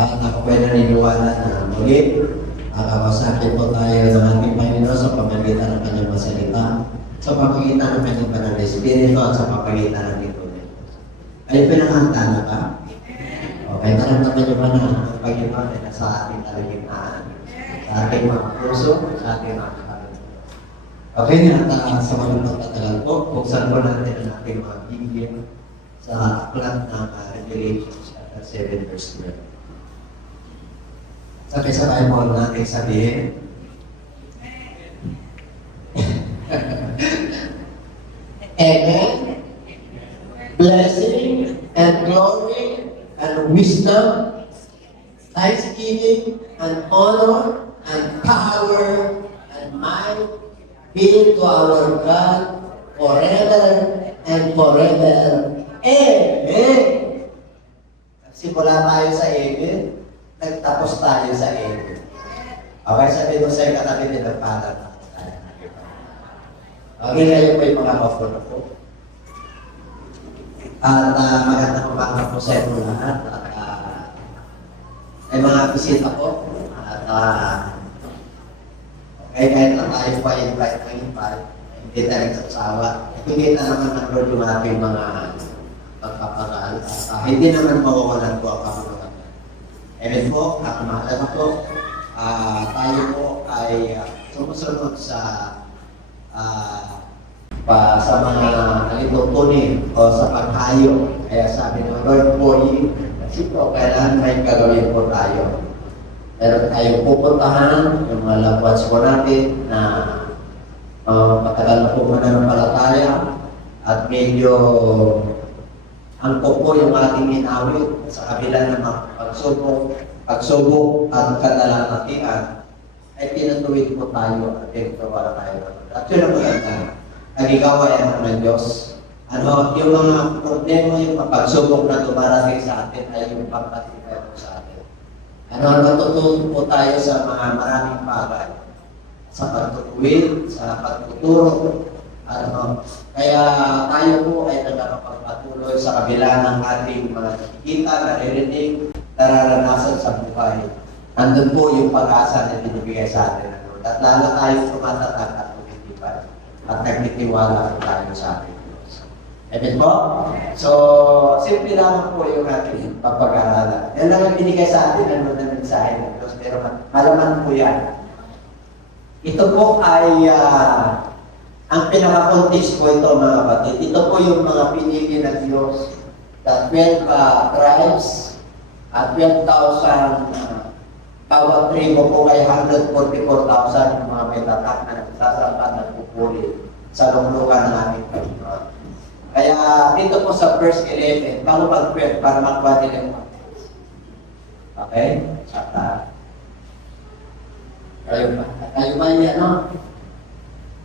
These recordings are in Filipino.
At ako po'y naniniwala na muli, makakasakit po tayo ng ating Panginoon sa pamagitan ng kanyang masalita, sa pamagitan ng kanyang banal na Espiritu at sa pamagitan ng ito. Ay pinanganta na ba? Okay, naramdaman niyo ba na ang Panginoon ay nasa ating taligimnaan, sa ating mga puso, sa ating mga katawan. Okay, sa mga pagtatagal po, buksan po natin ang ating mga Biblia sa aklat ng Revelation chapter 7 verse 12. Sabay-sabay po natin sabihin. Amen. Blessing and glory and wisdom, thanksgiving and honor and power and might be to our God forever and forever. Amen. Simula tayo sa Amen. Nagtapos tayo sa Amen. Okay, sabi mo sa'yo katabi din ng Father. Okay, ngayon po yung mga offer na po. At magandang umaga po sa inyo lahat. At may mga bisita po. At kahit na tayo pa invite ng invite, hindi tayo nagsasawa. Hindi na naman ng Lord yung ating mga pagpapagal. Hindi naman mawawalan po ang kamunod. Amen po, mahalaga po, tayo po ay sumusunod sa mga nalitutunin o sa paghayo. Kaya sabi ng Lord po, kasi po, kailangan may gagawin po tayo. Pero tayo pupuntahan, yung mga lakwats po natin na matagal na po mananampalataya at medyo angkop po yung ating inawit sa kabila ng mga pagsubok at kadalamatian ay tinutuwid po tayo at pinagtawa tayo. At yun ang maganda. Nagigawayan ng Diyos. Yung mga problema, yung pagsubok na dumarating sa atin ay yung pagpatibay po sa atin. Natututo po tayo sa mga maraming bagay. Sa pagtutuwid, sa pagtuturo. Kaya tayo po ay nagpapatuloy sa kabila ng ating mga nakikita, naririnig, nararanasan sa buhay. Nandun po yung pag-asa na binibigay sa atin. At lalo tayo tumatatag at tumitibay. At nagtitiwala po tayo sa ating Diyos. Amen po? So, simple lang po yung ating papag-aralan. Yan lang ang binigay sa atin, ano na mensahe ng Diyos. Pero malaman po yan. Ito po ay ang pinaka-context po ito mga kapatid. Ito po yung mga pinili ng Diyos. The 12 tribes at 12,000 bawat tribo po kay 144,000 yung mga may tatak na nagsasamba at nagpupuli sa lunglugan ng aming Panginoon. Kaya dito po sa verse 11, bago mag-12 para makuha nila yung context. Okay? Kayo ba yan, no?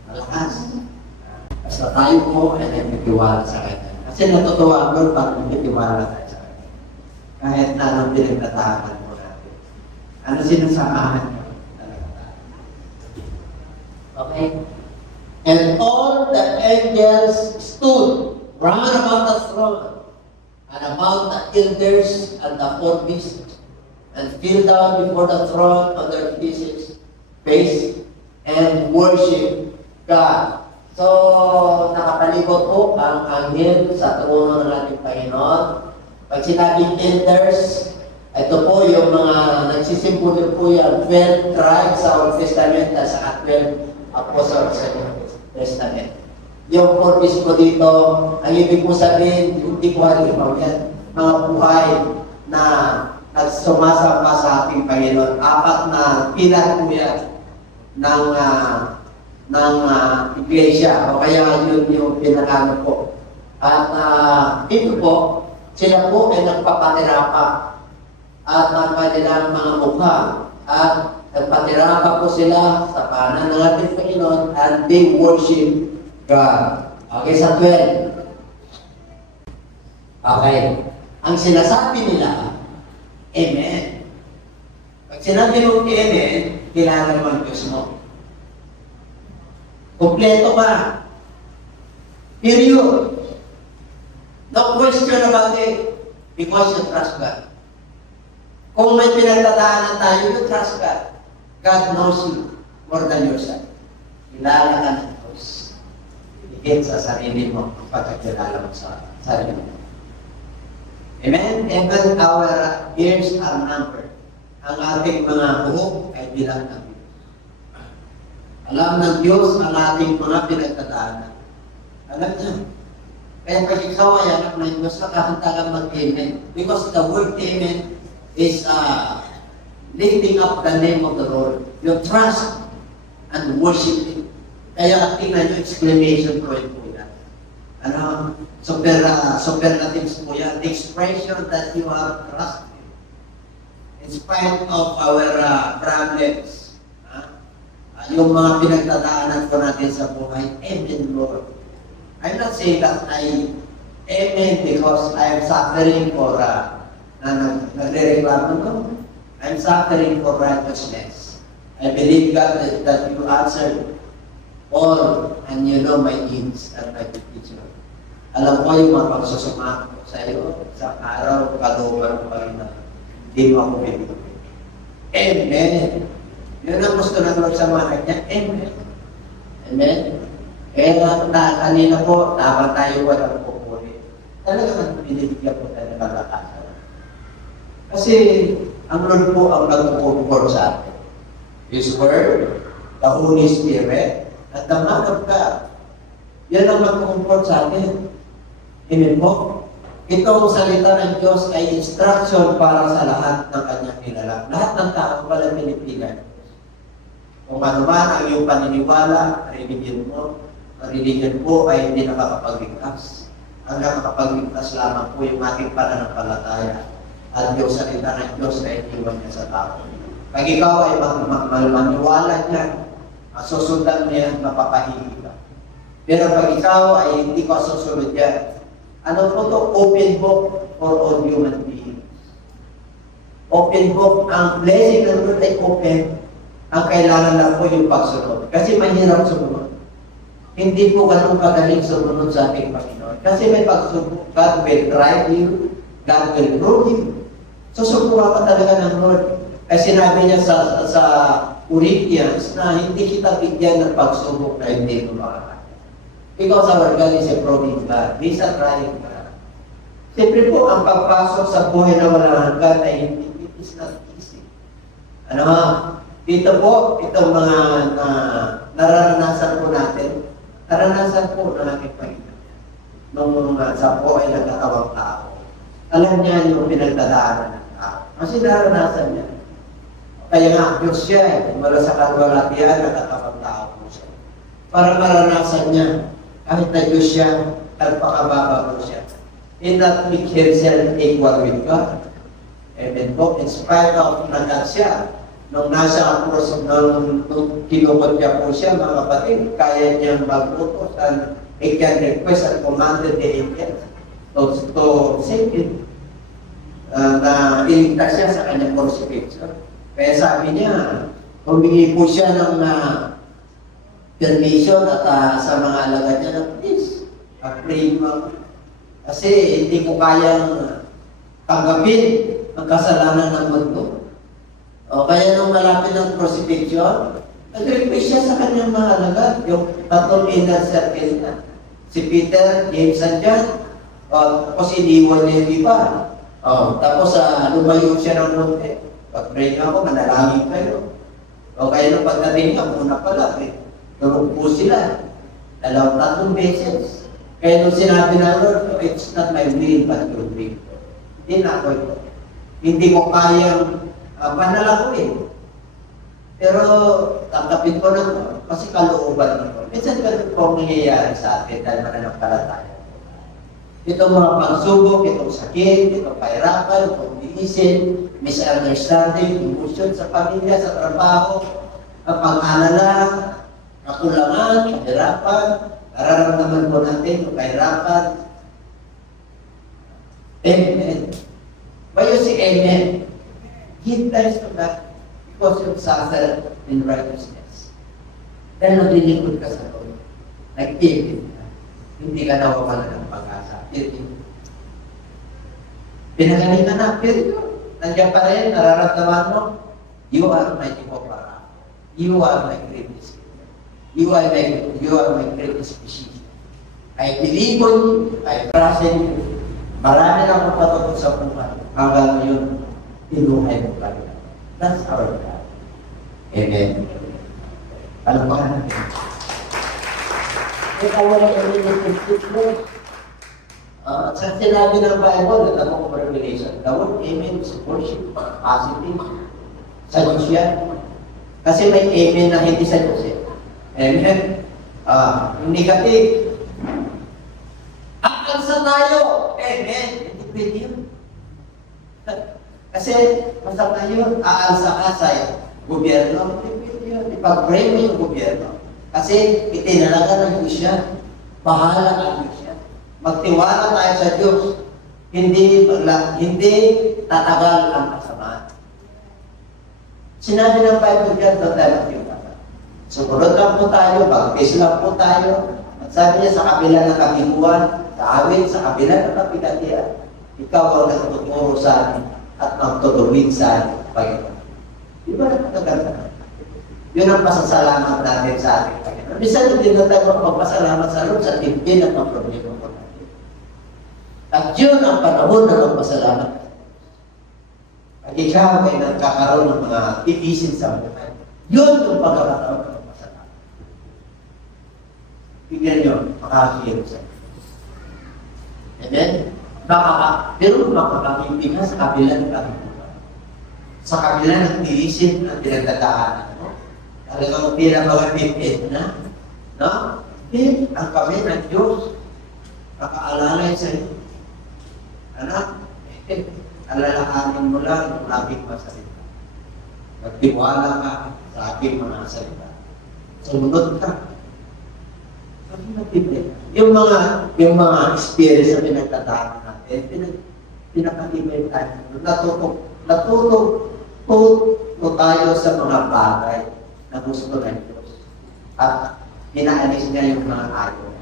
Malakas. Basta tayo po ay nagtitiwala sa Kanya. Kasi natutuwa ko pag nagtitiwala tayo sa Kanya. Kahit na anong pinagtatahanan mo natin. Ano sinasamahan mo? Okay? And all the angels stood round about the throne and about the elders and the four beasts and fell down before the throne on their face and worship God. So, nakapalibot po ang anghel sa trono ng ating Panginoon. Pag sinabing elders, ito po yung mga nagsisimbolo po yung 12 tribes sa Old Testament at saka 12 apostles sa New Testament. Yung purpose po dito, ang ibig po sabihin, hindi ko halimaw yan, mga buhay na nagsumasama sa ating Panginoon. 4 na pilar po yan ng iglesia, o kaya yun yung pinakano po. At dito po, sila po ay nagpapatirapa at ang kanilang mga mukha at nagpatirapa po sila sa kanan ng ating Panginoon and they worship God. Okay, sa 12. Okay. Ang sinasabi nila, Amen. Pag sinabi mo Amen, kilala mo ang Diyos mo. Kompleto ka. Period. No question about it because you trust God. Kung may pinagdadaanan tayo, you trust God. God knows you more than yourself. Kilala ka ng Diyos. Higit sa sarili mo, pagkakilala mo sa sarili mo. Amen? Even our years are numbered. Ang ating mga buhok ay bilang ng Diyos. Alam ng Diyos ang ating mga pinagdadaanan. Alam niya. Kaya pag ikaw ay anak ng Diyos, nakahanda kang mag-amen. Because the word amen is lifting up the name of the Lord. You trust and worship Him. Kaya tingnan nyo, exclamation point po yan. Ano? Superlatives po yan. The expression that you have trust Him. In spite of our problems, yung mga pinagdadaanan ko natin sa buhay, amen, Lord. I'm not saying that I amen because I'm suffering for nagre-reklamo. No. I'm suffering for righteousness. I believe, God, that you answered all and you know my needs and my petition. Alam ko yung mga pagsusumako sa iyo sa araw, kaluban pa rin na hindi mo ako bibigyan. Amen. Yun ang gusto ng Lord sa mga kanya. Amen. Amen. Kaya kanina po, tama tayo walang pupuli. Talagang binibigyan po tayo ng kalakasan. Kasi ang Lord po ang nagpupulpor sa atin. His Word, the Holy Spirit, at the Man of God. Yan ang nagpupulpor sa atin. Amen po. Itong salita ng Diyos ay instruction para sa lahat ng kanyang nilalang. Lahat ng tao walang pinipilan. Kung ano man ang iyong paniniwala, religion po ay hindi nakakapagligtas. Ang nakakapagligtas lamang po yung ating pananampalataya. At yung salita ng Diyos na iniwan niya sa tao. Pag ikaw ay maniwala niya, masusundan niya, mapapahilig ka. Pero pag ikaw ay hindi ka susunod yan, ano po ito? Open book for all human beings. Open book. Ang blessing ng Lord ay open. Ang kailangan lang po yung pagsunod. Kasi mahirap sumunod. Hindi po ganun kagaling sumunod sa ating Panginoon. Kasi may pagsubok. God will drive you. God will prove you. Susubukan ka talaga ng Lord. Ay sinabi niya sa Corinthians na hindi kita bigyan ng pagsubok na hindi mo makakaya. Because our God is a proving God. He's a trying God. Siyempre po, ang pagpasok sa buhay na walang hanggan ay it is not easy. Ano ha? Dito po, itong mga nararanasan po natin, naranasan po ng aking Panginoon. Nung sa po ay nagkatawang tao. Alam niya yung pinagdadaanan ng tao. Kasi naranasan niya. Kaya nga, Diyos siya mula sa kalwalatian, nagkatawang tao po siya. Para maranasan niya, kahit na Diyos siya, nagpakababa po siya. He not make himself equal with God. Amen po. In spite of nagat siya, nung nasa cross, nung kinukot niya po siya, mga kapatid, kaya niyang mag-utos and he can request and commanded the angels to save him. Na iligtas siya sa kanyang crucifixion. Kaya sabi niya, humingi po siya ng permission at sa mga alagad niya na, please, pray mo. Kasi hindi ko kayang tanggapin ang kasalanan ng mundo. O kaya nung malapit ng crucifixion, nag-request siya sa kanyang mga alagad, yung tatlong inner circle niya. Si Peter, James, and John, tapos iniwan niya yung iba. Tapos lumayo siya ng munti. Pag-pray niyo ako, manalangin kayo. O kaya nung pagdating niya, muna pala, tulog po sila. Tatlong beses. Kaya nung sinabi ng Lord, it's not my will, but your will. Hindi na ako ito. Hindi ko kayang panalakuin. Pero tanggapin ko na kasi kalooban ko. Minsan ganun po ang nangyayari sa atin dahil mananampalataya. Itong mga pagsubok, itong sakit, itong kahirapan, itong diisin, misunderstanding, emotion sa pamilya, sa trabaho, ang pag-alala, kakulangan, kahirapan, nararamdaman po natin yung kahirapan. Amen. Why you say amen? Give thanks to God because you suffer in righteousness. Dahil naglilingkod ka sa Lord, nag-ibig ka, hindi ka nawawalan ng pag-asa. Pinagalingan na, pero Nandiyan pa rin, nararamdaman mo, you are my Jehovah. You are my greatest. You are my greatest species. I believe on you. I trust in you. Marami na akong patutok sa buhay. Hanggang ngayon, tinuhay mo pa rin. That's our God. Amen. Alam ba natin? Ikaw wala kang iniisip mo. Sa sinabi ng Bible, at ako ko Revelation, the word amen is worship, positive. Sa Diyos yan. Kasi may amen na hindi sa Diyos eh. Amen. Yung negative. Aalsa tayo. Amen. Hindi pwede yun. Kasi basta tayo, aalsa ka sa gobyerno. Hindi pwede yun. Ipag-pray mo yung gobyerno. Kasi itinalaga ng Diyos yan. Bahala ang Diyos yan. Magtiwala tayo sa Diyos. Hindi tatagal ang kasamaan. Sinabi ng Bible dyan, doon tayo magtiwala. Sumunod lang po tayo, baptize lang po tayo. At sabi niya, sa kabila ng kabiguan, sa awit, sa kabila ng kapigatian, ikaw ang nagtuturo sa amin at magtutulwin sa amin, Panginoon. Di ba nakaganda? Yun ang pasasalamat natin sa ating Panginoon. Minsan hindi na tayo magpapasalamat sa Lord sa tingin at mga problema ko natin. At yun ang panahon na magpasalamat. Pag ikaw ay nagkakaroon ng mga tipisin sa buhay, yun yung pagkakataon ng magpasalamat. Bigyan nyo, makakahiro sa inyo. Amen? Pero makakakibig ka sa kabila ng kabiguan. Sa kabila ng tiisin at pinagdadaanan mo. Talagang pinamagapit na. No? Ang kami ng Diyos. Nakaalalay sa iyo. Anak, alalahanin mo lang yung aking masalita. Magtiwala ka sa aking mga salita. Sumunod ka. Yung mga experience na pinagtatahan natin, pinakatibay tayo. Natuto tayo sa mga bagay na gusto ng Diyos. At pinaalis niya yung mga ayaw.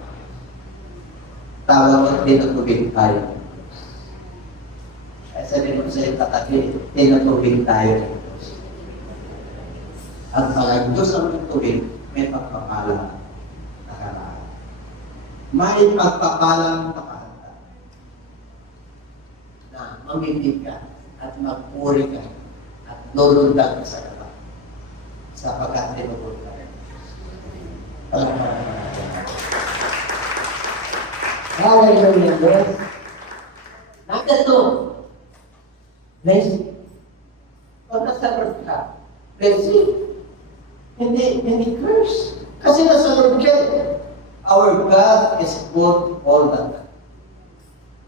Tawag at tinatubig tayo ng Diyos. Kaya sabi mo sa yung katabi, tinatubig tayo ng Diyos. At pag Diyos ang tubig, may pagpapala. May pagpapalang nakahanda na mamimig ka at magpuri ka at lulundag ka sa kaba sapagkat tinubod ka rin. Hallelujah, yes. Number 2, blessing. Pag nasa Lord ka, blessing. Hindi curse. Kasi nasa Lord ka. Our God is good all the time.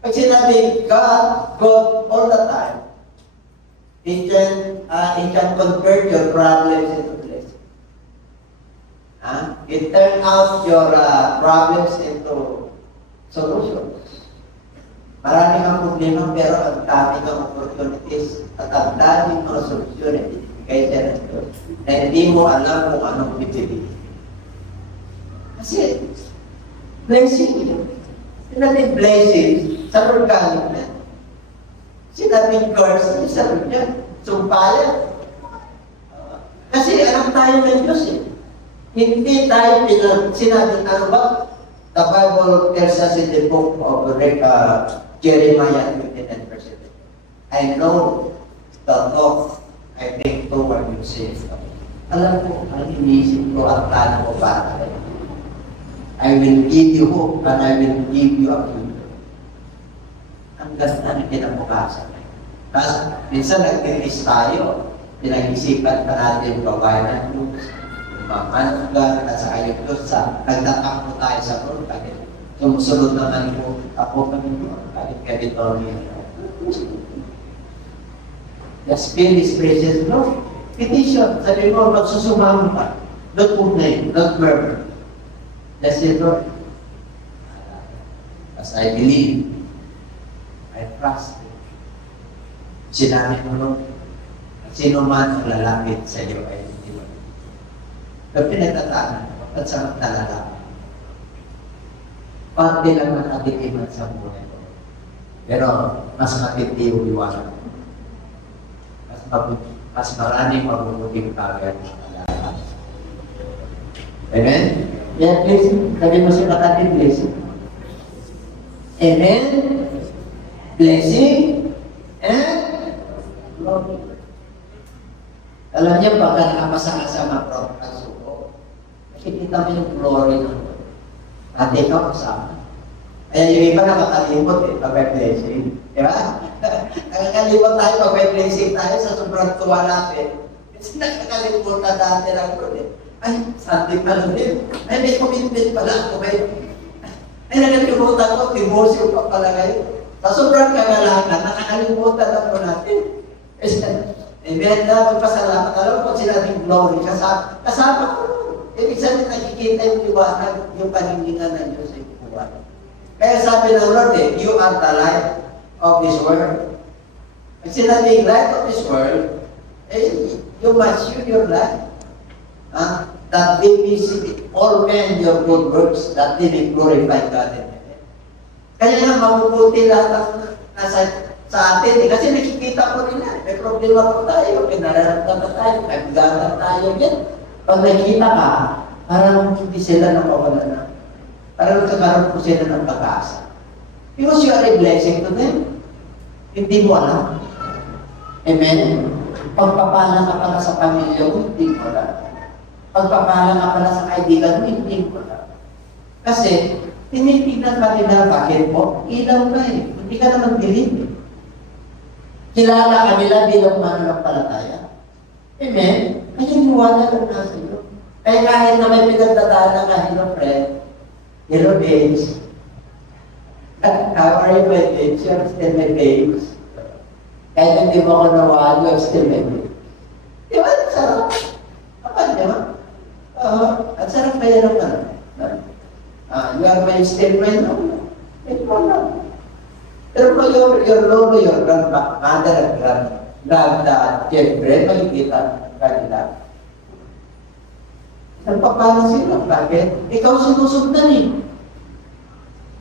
Pag sinabi God all the time, He can convert your problems into blessing. It turn out your problems into solutions. Marami kang problema pero ang dami kang opportunities at ang daming mga solusyon kaya siya ng Diyos na hindi mo alam kung anong pipiliin. Kasi blessing yun. Sinabing blessing sa organic na. Sinabing curse sa organic. Sumpayan. Kasi alam tayo ng Diyos eh. Hindi tayo sinabing ano ba? The Bible tells us in the book of Jeremiah 59:7. I know the thought I think toward you, says God. Alam ko, ang iniisip ko at plano ko para kayo. I will give you hope and I will give you a future. Ang ganda na kinabukasan. Tapos, minsan nag-release tayo, pinag-isipan pa natin gawain ng Diyos, mamanugan, at saka yung Diyos, nagtatakbo tayo sa Lord, kahit sumusunod naman po, ako kami mo, kahit ganito niya. The Spirit is precious, Lord. Petition, sabi mo, magsusumamo ka. Don't complain, don't murmur. That's it, Lord. As I believe, I trust you. Sinabi mo, Lord, sino man ang lalapit sa iyo ay hindi mo. Pero pinagtataan, at samantala lang. Parte lang ang katikiman sa buhay ko. Pero mas matindi yung iwanan. mas maraming mabubuting bagay na malalaman. Amen? Yan, please. Sabi mo sa kapatid, blessing. Amen? Blessing and glory. Alam niyo, baka nakapasa ka sa mga pagsuko, nakikita mo yung glory ng Lord. At ikaw kasama. Kaya yung iba nakakalimot pag may blessing. Di ba? Nakakalimot tayo pag may blessing tayo sa sobrang tuwa natin. Kasi nakakalimot na dati lang ko ay, Sunday pala din. Ay, may commitment pala ako. Ay, nakalimutan ko, devotion pa pala ngayon. Sa sobrang kagalakan, nakakalimutan na po natin. Amen na, magpasalamat. Alam ko sinabing glory, kasama ko. Ibig sabihin, nakikita yung liwanag, yung paniningan ng Diyos sa buwan. Kaya sabi ng Lord, you are the light of this world. Pag sinabing light of this world, you must show your light. That they may see all men your good works, that they may glorify God in heaven. Kaya nga, mabubuti lahat ang nasa sa atin. Kasi nakikita ko rin na, may problema po tayo, may nararamdaman tayo, may bigagan tayo yan. Pag nakikita ka, parang hindi sila nakawala na. Parang nagkakaroon po sila ng pag-asa. Because you are a blessing to them. Hindi mo alam. Amen? Pagpapala ka pala sa pamilya mo, hindi mo alam. Pagpapala ka pala sa kaibigan mo, hindi mo alam. Kasi, tinitignan ka nila, bakit mo? Ilaw ka eh. Hindi ka naman dilim. Kilala ka nila bilang mananampalataya. Amen? Kaya niwala lang nasa iyo. Kaya kahit na may pinagdadaanan ka, hello friend, hello babes, how are you my babes? You're still my babes. Kahit hindi mo ako nawala, you're still my babes. Di ba? Ang sarap. Kapag, di ba? Ang sarap kaya naman. You are my still my no. Ito lang. Pero kung your lolo, your grandmother, granddad, children, makikita kanila. Nagpapala sila. Bakit? Ikaw sinusundan eh.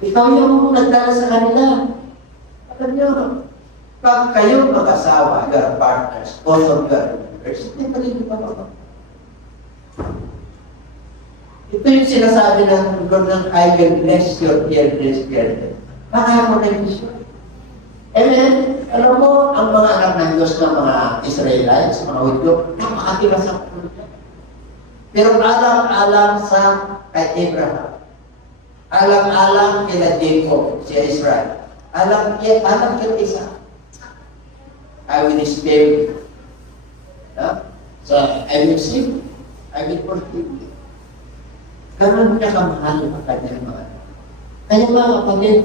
Ikaw yung nagdala sa kanila. Alam niyo, pag kayo mag-asawa, your partners, both of your members, hindi pa rin ba ako? Ito yung sinasabi ng Lord ng I will bless your children. Baka mo na yung Diyos. Amen? Alam mo, ang mga anak ng Diyos ng mga Israelites, mga Hudyo, napakatigas ang puno. Pero alam-alam sa kay Abraham. Alam-alam kila Jacob, si Israel. Alam kila isa. I will spare you. So, I will save you. I will forgive you. Ganon niya kamahal ang kanyang mga anak. Kaya mga kapatid,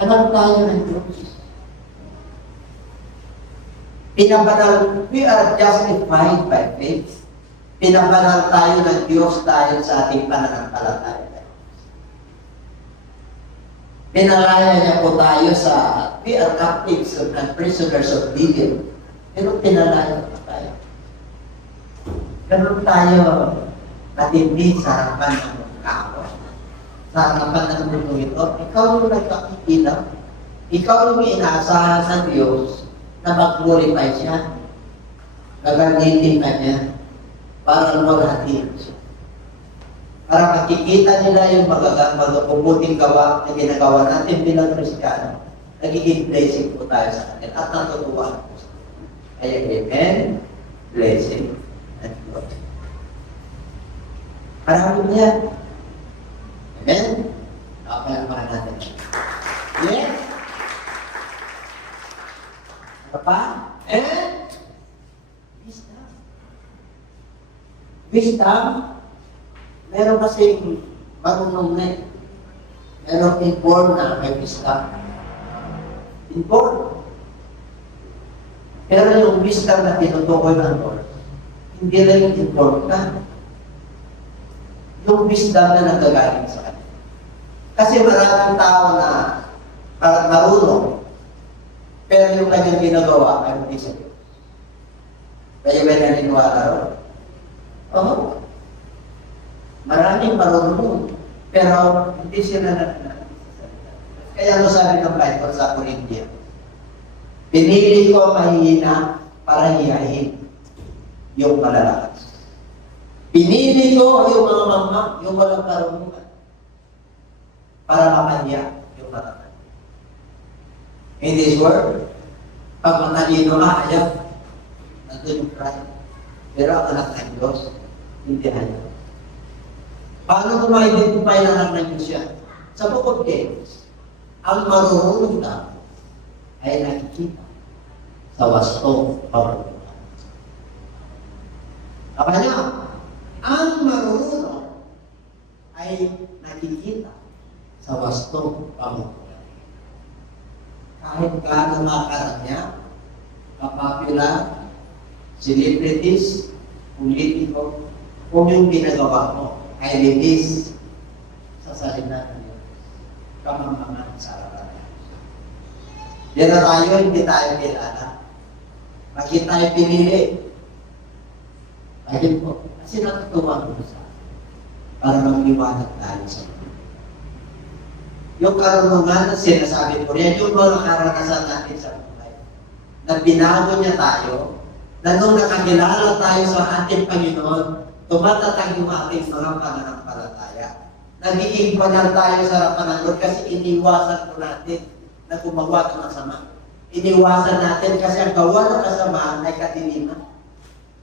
alam tayo ng Diyos. Pinabanal, we are justified by faith. Pinabanal tayo ng Diyos dahil sa ating pananampalataya. Pinalaya niya po tayo sa, we are captives and prisoners of Gideon. Pero pinalaya pa tayo. Ganun tayo matindi sa harapan ng kapwa. Sa harapan ng mundo ito, ikaw yung nagkakikita. Ikaw yung inaasahan sa Diyos na mag-glorify siya. Gagamitin ka niya para luwalhatiin siya. Para makikita nila yung magagabuting gawa na ginagawa natin bilang Kristiyano. Nagiging blessing po tayo sa kanila at natutuwa po sa kanila. Kaya amen, blessing, and glory. Marami niya. Amen? Napalamahan natin. Yes? Ano pa? And wisdom. Wisdom, meron kasing marunong na eh. Meron inborn na may wisdom. Inborn. Pero yung wisdom na tinutukoy ng Lord, hindi lang yung inborn ka. Yung wisdom na nagagaling sa kanya. Kasi maraming tao na parang marunong, pero yung kanyang ginagawa ay hindi sa Diyos. Kaya ba naniniwala ron? Oo. Maraming marunong, pero hindi sila nananalig sa salita. Kaya ano sabi ng Bible sa Corinthians? Pinili ko mahihina para hiyahin yung malalakas. Pinili ko yung mga mama, yung walang karunungan, para makanya yung matatanda. In this world, pag matalino ka, ayaw, nandun yung pride. Pero ang anak ng Diyos, hindi ayaw. Paano kuma-identify ng anak ng Diyos yan? Sa Book of James, ang marunong na ay nakikita sa wastong pamumuhay. Kaya, ang marunong ay nakikita sa wastong pamumuhay. Kahit gaano makaranya, kapapular, celebrities, politiko, kung yung ginagawa mo ay linis sa salita ng Diyos, kamangmangan sa araw. Yan na tayo, hindi tayo kilala. Bakit tayo pinili? Bakit po? Kasi natutuwa ko sa para magliwanag tayo sa mga. Yung karunungan na sinasabi ko, yan yung mga karanasan natin sa buhay. Na binago niya tayo, na nung nakakilala tayo sa ating Panginoon, tumatatag yung ating mga pananampalataya. Nagiging banal tayo sa harapan ng Lord kasi iniwasan ko natin na gumawa ng masama. Iniwasan natin kasi ang gawa ng kasamaan ay kadiliman.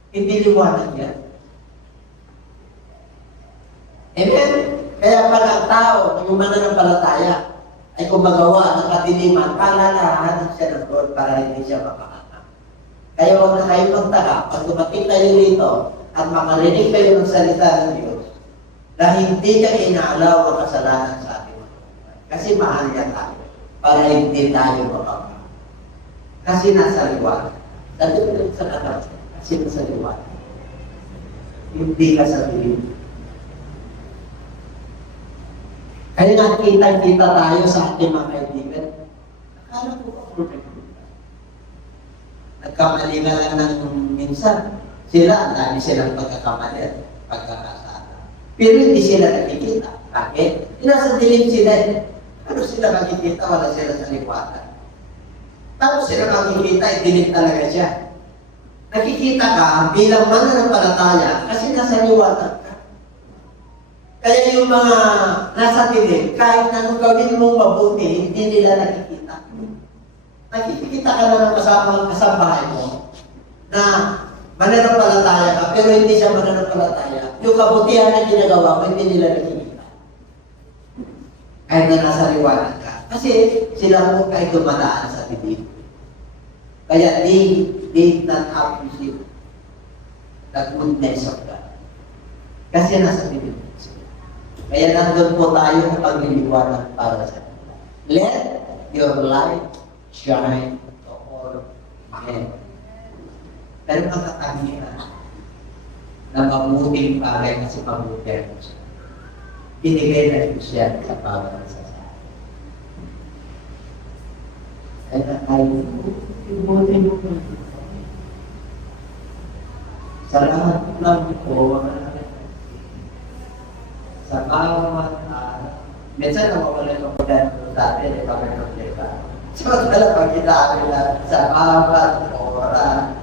Hindi liwanag yan. Amen? Kaya pala ang tao, yung mananampalataya, ay gumagawa ng kadiliman, palalahanan siya ng Lord para hindi siya mapakama. Kaya huwag na kayo magtaka, pag dumating kayo dito, at makarinig kayo ng salita ng Diyos, na hindi ka inaalaw ang kasalanan sa ating mga. Kasi mahal niya tayo, para hindi tayo mapakama. Kasi nasa liwanag. Sabi ko sa katawan, kasi nasa liwanag. Hindi ka sa dilim. Kaya nakita-kita tayo sa ating mga kaibigan. Akala ko ba perfect? Nagkamali na lang ng minsan. Sila, ang dami silang pagkakamali at pagkakasala. Pero hindi sila nakikita. Bakit? Nasa dilim sila. Ano sila makikita? Wala sila sa liwanag. Tapos sila makikita, dilim talaga siya. Nakikita ka bilang mananampalataya kasi nasa liwanag ka. Kaya yung mga nasa dilim, kahit anong gawin mong mabuti, hindi nila nakikita. Nakikita ka na ng kasambahay mo na mananampalataya ka, pero hindi siya mananampalataya. Yung kabutihan na ginagawa mo, hindi nila nakikita. Kahit na nasa liwanag ka. Kasi sila mo kahit dumadaan sa dilim. Kaya they did not appreciate the goodness of God. Kasi nasa dilim. Kaya nandun po tayo na pagliliwanag para sa kanila. Let your light shine to all men. Pero makatangina na mabuting bagay kasi mabuti ako siya. Binigay na rin siya sa bawat isa sa akin. Kaya tayo, ibuti mo po. Salamat lang po sa bawat minsan nawawala ko dahil dati ay pagkakalita. So, talagang kita nila sa bawat oras,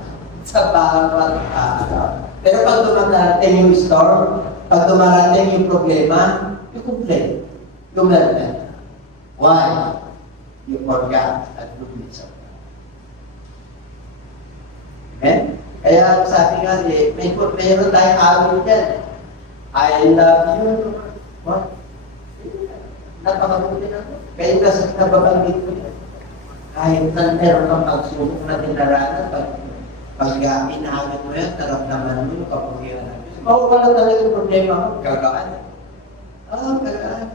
sa bawat araw. Pero pag dumarating yung storm, pag dumarating yung problema, you complain. You melt. Why? You forgot the goodness of God. Amen? Kaya sabi nga, mayroon tayong awit dyan. I love you. What? Napakabuti na ito. Kaya kasi nababanggit ko yan. Kahit na meron kang pagsubok na dinaranan, pag inahagan mo yan, naramdaman mo yung kapugian na. Mawawala talaga yung problema mo. Gagaan. Gagaan.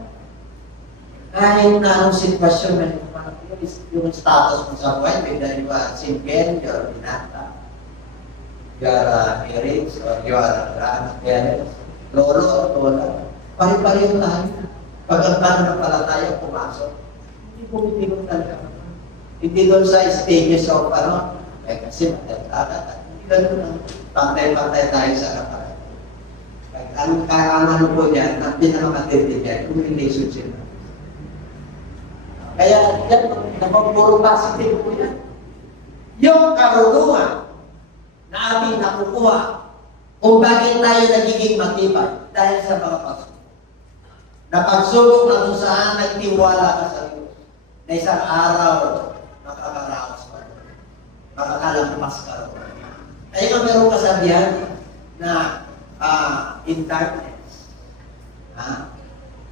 Kahit na anong sitwasyon, yung status mo sa buhay, whether you are single, you are binata, you are married, or you are grandparents, lolo o lola, pari-pariho tayo. Pag ang pananampalataya pumasok, hindi bumibigong talaga. Hindi doon sa stages of kasi matatakat. Hindi doon ang pantay-pantay tayo sa harapan. Ang po yan, ang pinakamatindi yan, yung relationship. Kaya yan, napapuro positive po yan. Yung karunungan nakukuha kung bakit tayo nagiging matibay dahil sa mga pagsubok. Na pagsubok na kung saan nagtiwala ka sa Diyos na isang araw makakaraos ka rin. Makakalampas ka rin. Kaya nga meron kasabihan na in darkness,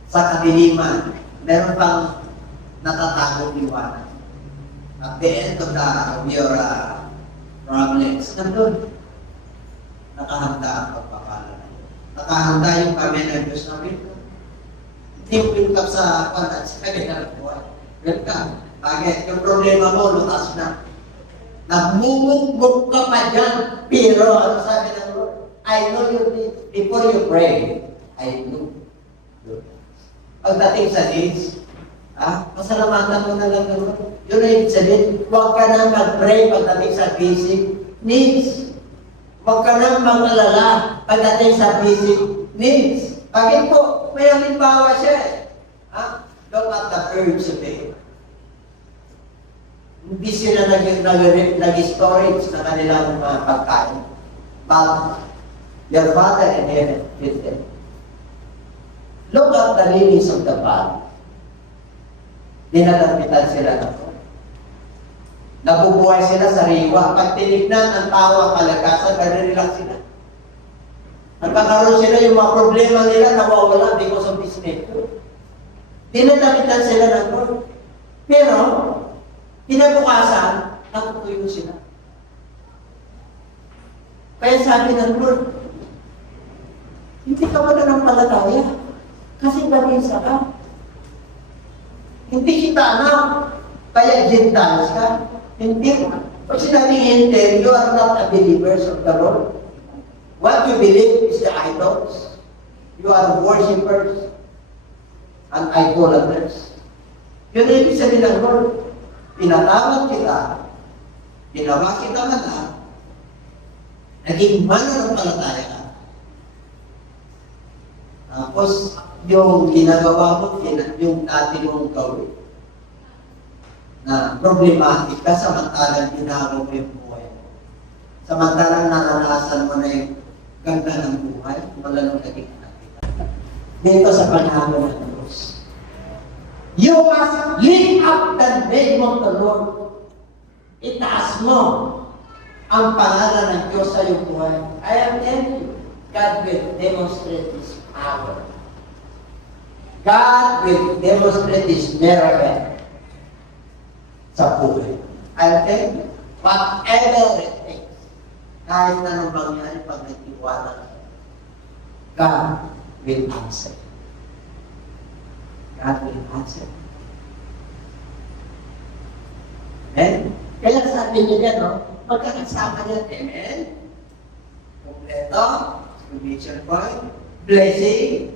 sa kadiliman, meron pang natatagong liwanag. At the end of your problems, nandun. Nakahanda ang pagpapala. Nakahanda yung kami ng Diyos na welcome. Hindi mo welcome sa panat sa kanya ng buhay. Welcome. Bakit? Yung problema mo, lutas na. Nagmumukmuk ka pa dyan. Pero, ano sabi ng Lord? I know you need. Before you pray, I know. Pagdating sa needs, pasalamatan mo na lang ng Lord. Yun na ibig sabihin, huwag ka na mag-pray pagdating sa basic needs. Huwag ka na mag-alala pagdating sa basic needs. Bakit po? May halimbawa siya eh. Look at the birds of the air. Hindi sila nag-storage na kanilang pagkain. But their Father in heaven feeds them. Look at the lilies of the valley. Dinalapitan sila ng Lord. Nabubuhay sila sa riwa. Pag tinignan ang tao ang kalagasan, nare-relax sila. Nagkakaroon sila yung mga problema nila, nawawala because of this nature. Dinalapitan sila ng Lord. Pero, kinabukasan, natutuyo sila. Kaya sabi ng Lord, hindi ka wala ng palataya. Kasi balisa ka. Hindi kita anak. Kaya Gentiles ka. Hindi. Pag sinabing hindi, you are not a believers of the Lord. What you believe is the idols. You are worshippers and idolaters. Yun ang ibig sabihin ng Lord. Pinatawad kita, ginawa kita na, naging mananampalataya ka. Tapos, yung ginagawa mo, yung dati mong gawin, na problematic ka, samantalang ginagawa mo yung buhay mo. Samantalang naranasan mo na yung ganda ng buhay, wala nang naging nakita. Dito sa panahon ng Diyos. You must lift up the name of the Lord. Itaas mo ang pangalan ng Diyos sa iyong buhay. I am telling you, God will demonstrate His power. God will demonstrate His miracle sa buhay. I am telling you, whatever it takes, kahit na nang mangyari pag nagtiwala ka, God will answer. God will answer. Amen? Kaya sabi niyo yan, no? Magkakasama niya, amen? Kompleto, exclamation point, blessing,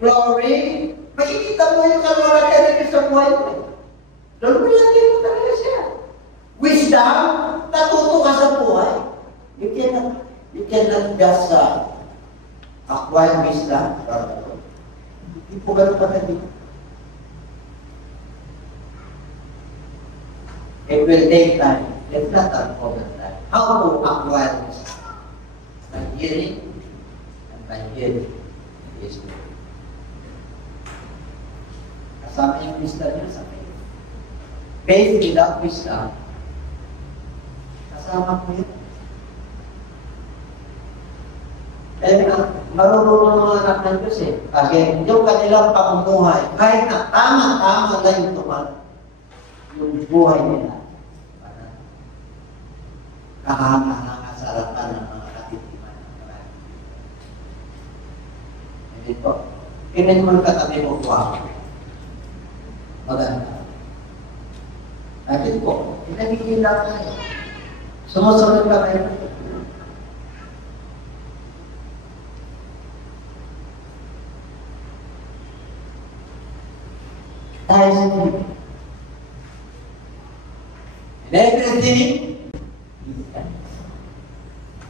glory. Makikita mo yung kalwala ka sa buhay mo. Doon mo lang mo talaga siya. Wisdom, natuto ka sa buhay. You cannot just acquire wisdom. Hindi po ganun pagdating. It will take time. It's not uncommon time. How to acquire wisdom? By hearing, and by hearing is good. Kasama yung wisdom niya sa faith. Faith without wisdom, kasama ko yun. Kaya marunong mga anak ng Diyos eh. Kasi yung kanilang pamumuhay, kahit na tama-tama lang yung tumal, yung buhay nila, kahanga-hanga sa harapan ng mga katitiman. Hindi po. Tingnan mo ang katabi mo po ako. Maganda. Bakit po? Pinagigila ka kayo. Sumusunod ka kayo. Dahil sa Diyos. And everything,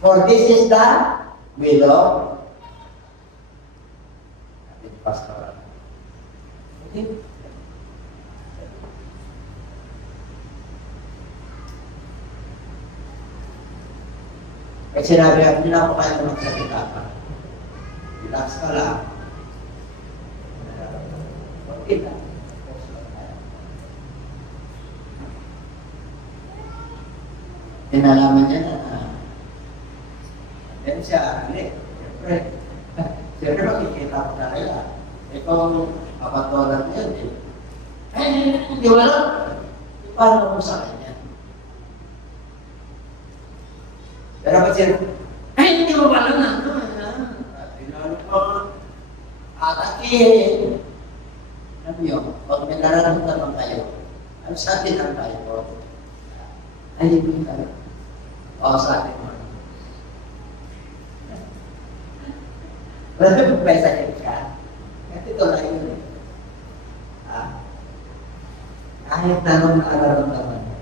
for this is the will of Pastor. Okay? Kaya sinabi ako, hindi na ako kaya magsalita ka. Relax ka lang. Okay lang. Tinalaman niya na then siya, siyempre makikita ko na kaya. Ikaw ang kapatolan niya, hindi wala. Paano mo sa kanya? Pero kasi, hindi mo pala na. Tinalo ko, atake. Alam niyo, pag may nararamdaman kayo, ang sabi ng tayo, ay hindi tayo. O sa atin mo. Wala mo pa sa ka. Kasi ito lang yun. Kahit na nung nararamdaman mo,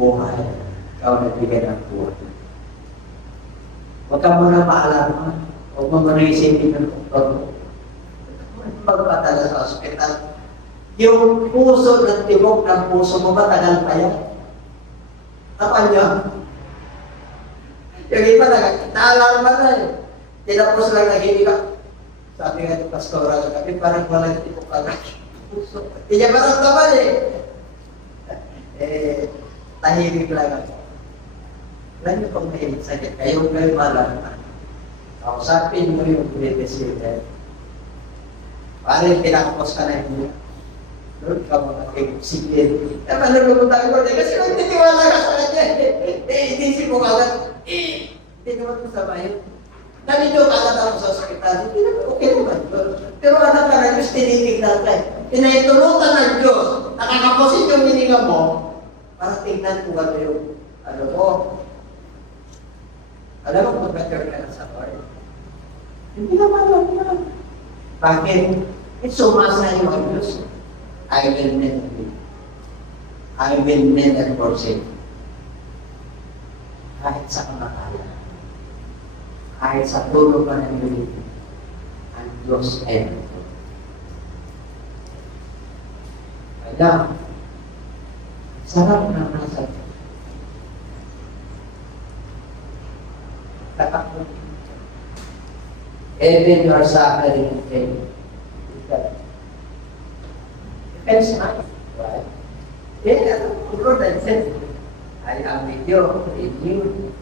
buhay, ikaw nagbigay ng buhay. Huwag ka muna maalarma. Huwag mo muna isipin ng doktor mo. Magpatala sa ospital. Yung puso ng tibok ng puso mo, matagal pa yan. Apa nyo? Yung iba naalarma na eh. Tinapos lang naginig ka. Sabi nga yung pastora na kami, parang walang tibok ka na. Hindi niya maramdaman eh. Tahimik lang ako. Alam niyo pag may sakit, kayo malaman. Kausapin mo yung president. Parang pinakapos ka na yung doon ka mga sige. Malulunod tayo ko kasi nagtitiwala ka sa kanya. Inisip mo kagad, hindi naman masama yun. Nandito kagad ako sa ospital, hindi naman okay naman. Pero anak ka na Diyos, tinitignan ka. Pinaitulutan ng Diyos, nakakaposit yung hininga mo, para tingnan kung ano yung, ano mo. Alam mo kung better ka na sa Lord. Hindi naman naman. Bakit? Sumasa yung ang Diyos. I will never be. I will never forsake. Kahit sa kamatayan. Kahit sa tulog pa ng Diyos. Ang Diyos ay ito. Kaya, sarap na nasa Diyos. Tatakot. Even you are suffering pain. Depends on right? Yeah, Lord, I said, I am with you, in you,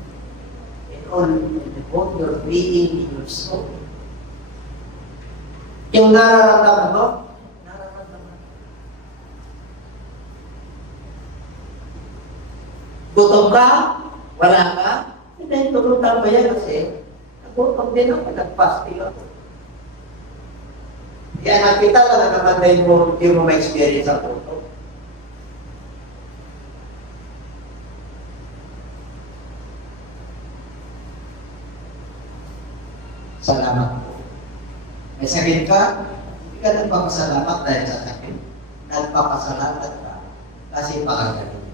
in all, in both your being, in your soul. Yung nararamdaman mo, nararamdaman. Gutom ka? Wala ka? Hindi, tulutan ba yan kasi nagutom din ako, nag-fasting ako. Yan, nakita ka na naman na hindi mo ma-experience ang puto. Salamat po. May sakit ka, hindi ka nagpapasalamat dahil sa sakit. Nagpapasalamat ka kasi pakagaling ka.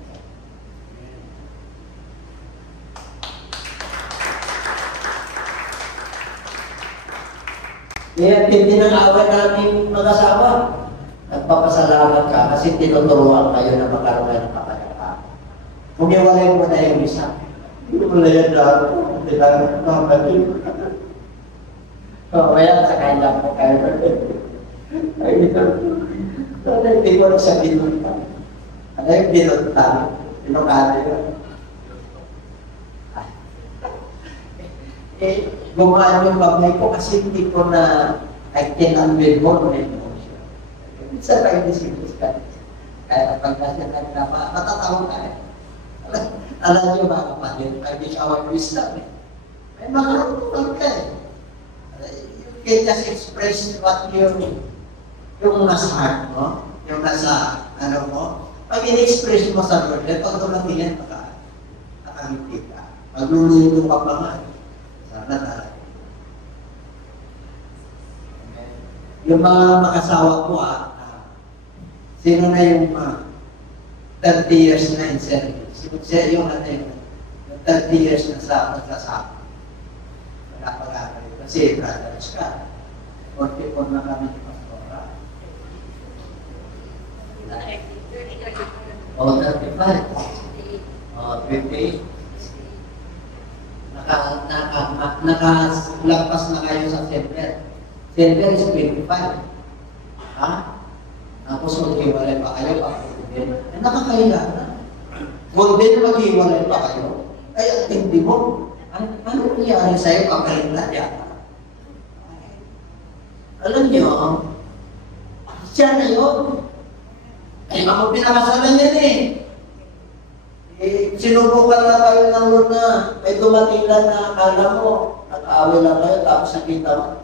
Kaya hindi ng away namin mag-asawa. Nagpapasalamat ka kasi tinuturuan kayo na magkaroon kayo ng kapayapaan. Kung iwalay mo na yung isa, hindi mo na yan lahat. Hindi lang nakapagin. Kaya sa kanya mo kayo. Ay, hindi ko na siya binunta. Ano yung binunta? Pinukali yun. Gumaan yung bagay ko kasi hindi ko na I can unwill more on emotion. Minsan tayo disibus ka. Kaya pag nasa na matatawag ka eh. Alam niyo mga kapatid, I wish our wisdom eh. May makarutunan ka eh. You can just express what yung nasa heart mo, yung nasa ano mo. Pag in-express mo sa Lord, pag dumating yan, nakangiti ka. Magluluto ka pa nga. Sana talaga. Yung mga makasawa ko, sino na yung 30 years na in service? Siya yung yung 30 years na sa magsasama. Wala pag-aral. Kasi brothers ka. 44 na kami ni Pastora. O 35. O 28. Nakalagpas na kayo sa silver. Silver is 25. Ha? Tapos maghiwalay pa kayo, golden. Nakakahiya na. Golden, maghiwalay pa kayo. Ay, hindi mo. Ano nangyari sa'yo? Pagaling na yata. Alam niyo, siya na yun. Ay, ako pinakasalan yan eh. Sinubukan na kayo ng Lord na may dumating lang na akala mo, nag-aaway lang kayo, tapos nakita mo,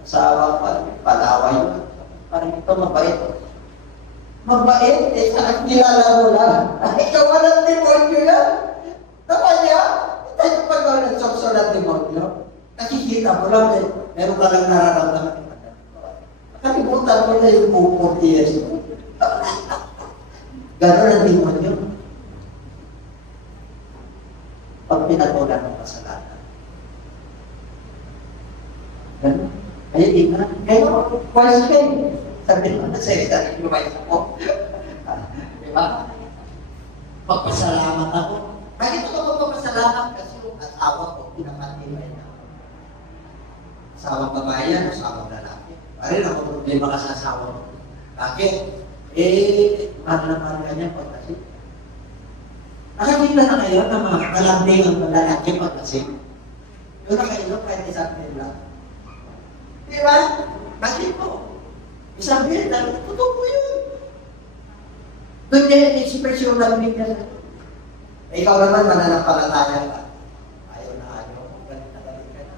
asawa pa, palaway mo. Parang ito mabait. Mabait? Eh, saan nilalaro lang? Ay, ikaw walang demonyo yan. Naman niya, tayo pa gawin ng sokso ng demonyo. Nakikita mo lang, meron ka lang nararamdaman. Nakalimutan mo na yung 40 years mo. Gano'n ang demonyo. Pag pinatulan ng kasalanan. Gano'n. Kaya di ka. Kaya question. Sabi mo na sa'yo, dahil lumay ako. Diba? Pagpasalamat ako. Bakit ako magpapasalamat? Kasi yung asawa ko, pinapatibay na. Asawang babae yan, asawang lalaki. Parin ako problema ka sa asawa ko. Bakit? Mahal na mahal ka niya pagkasip. Nakakita na kayo na mga kalambing ang lalaki pagkasip. Yun na kayo, pwede sa akin lang. Di ba? Bakit po? Isabihin na, totoo po yun. Doon niya yung expression ng bigyan. Ikaw naman, mananampalataya ka. Ayaw na ayaw. Galit na galit ka na.